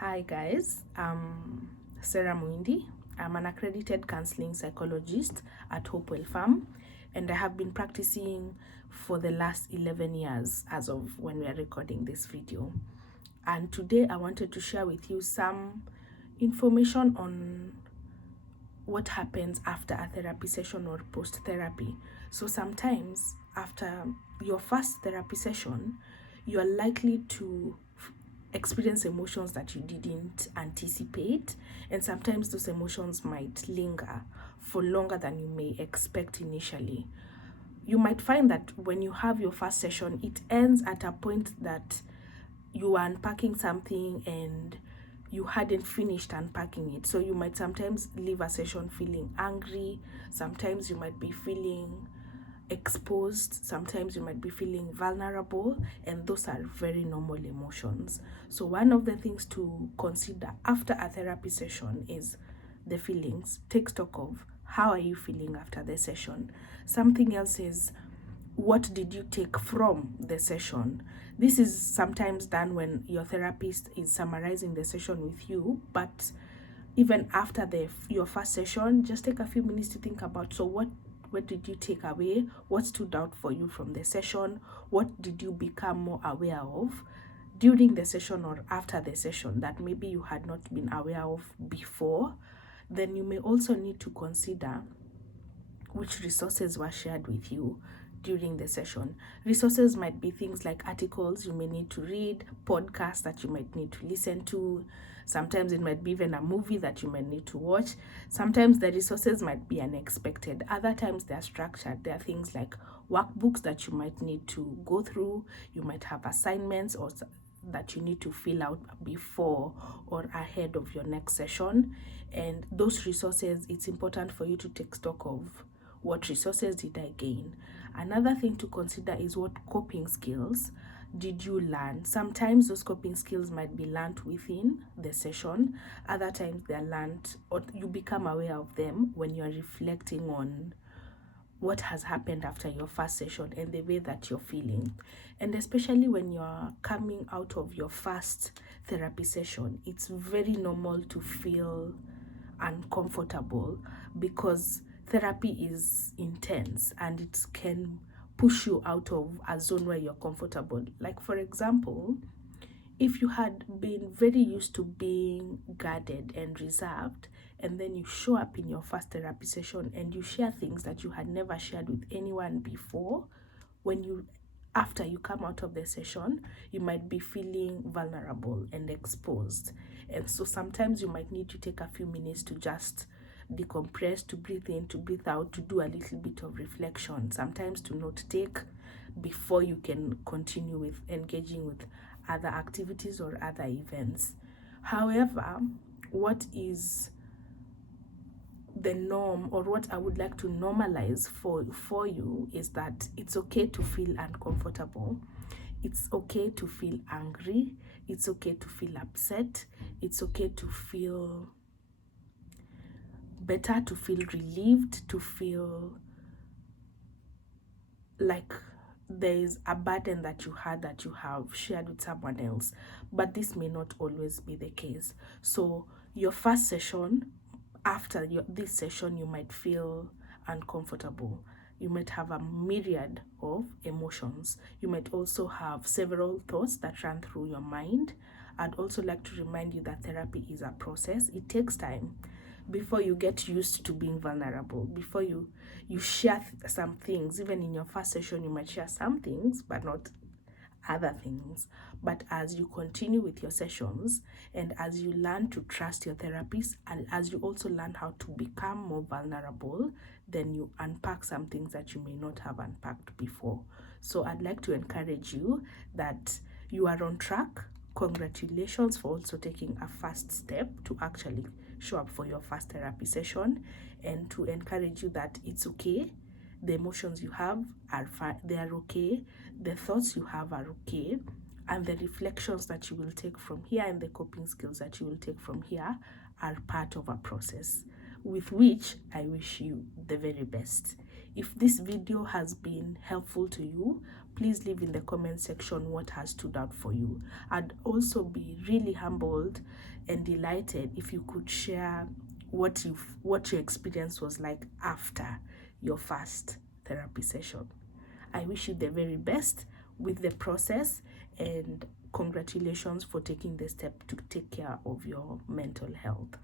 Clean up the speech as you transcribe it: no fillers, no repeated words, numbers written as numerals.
Hi guys, I'm Sarah Muindi. I'm an accredited counseling psychologist at Hopewell Farm, and I have been practicing for the last 11 years as of when we are recording this video. And today I wanted to share with you some information on what happens after a therapy session or post therapy. So sometimes after your first therapy session, you are likely to experience emotions that you didn't anticipate, and sometimes those emotions might linger for longer than you may expect initially. You might find that when you have your first session, it ends at a point that you are unpacking something and you hadn't finished unpacking it. So you might sometimes leave a session feeling angry, sometimes you might be feeling exposed, sometimes you might be feeling vulnerable, and those are very normal emotions. So one of the things to consider after a therapy session is the feelings. Take stock of how are you feeling after the session. Something else is, what did you take from the session? This is sometimes done when your therapist is summarizing the session with you, but even after your first session, just take a few minutes to think about, so what did you take away? What stood out for you from the session? What did you become more aware of during the session or after the session that maybe you had not been aware of before? Then you may also need to consider which resources were shared with you during the session. Resources might be things like articles you may need to read, podcasts that you might need to listen to. Sometimes it might be even a movie that you might need to watch. Sometimes the resources might be unexpected. Other times they are structured. There are things like workbooks that you might need to go through. You might have assignments or that you need to fill out before or ahead of your next session. And those resources, it's important for you to take stock of what resources did I gain. Another thing to consider is what coping skills did you learn. Sometimes those coping skills might be learned within the session. Other times they're learned, or you become aware of them when you're reflecting on what has happened after your first session and the way that you're feeling. And especially when you're coming out of your first therapy session, it's very normal to feel uncomfortable because therapy is intense and it can push you out of a zone where you're comfortable. Like, for example, if you had been very used to being guarded and reserved, and then you show up in your first therapy session and you share things that you had never shared with anyone before, after you come out of the session, you might be feeling vulnerable and exposed. And so sometimes you might need to take a few minutes to just decompress, to breathe in, to breathe out, to do a little bit of reflection, sometimes to note take before you can continue with engaging with other activities or other events. However, what is the norm, or what I would like to normalize for you, is that it's okay to feel uncomfortable. It's okay to feel angry. It's okay to feel upset. It's okay to feel better, to feel relieved, to feel like there is a burden that you had that you have shared with someone else, but this may not always be the case. So your first session, after this session, you might feel uncomfortable. You might have a myriad of emotions. You might also have several thoughts that run through your mind. I'd also like to remind you that therapy is a process. It takes time before you get used to being vulnerable, before you share some things. Even in your first session, you might share some things, but not other things. But as you continue with your sessions, and as you learn to trust your therapist, and as you also learn how to become more vulnerable, then you unpack some things that you may not have unpacked before. So I'd like to encourage you that you are on track. Congratulations for also taking a first step to actually show up for your first therapy session, and to encourage you that it's okay. The emotions you have are fine, they are okay. The thoughts you have are okay. And the reflections that you will take from here and the coping skills that you will take from here are part of a process with which I wish you the very best. If this video has been helpful to you, please leave in the comment section what has stood out for you. I'd also be really humbled and delighted if you could share what your experience was like after your first therapy session. I wish you the very best with the process, and congratulations for taking the step to take care of your mental health.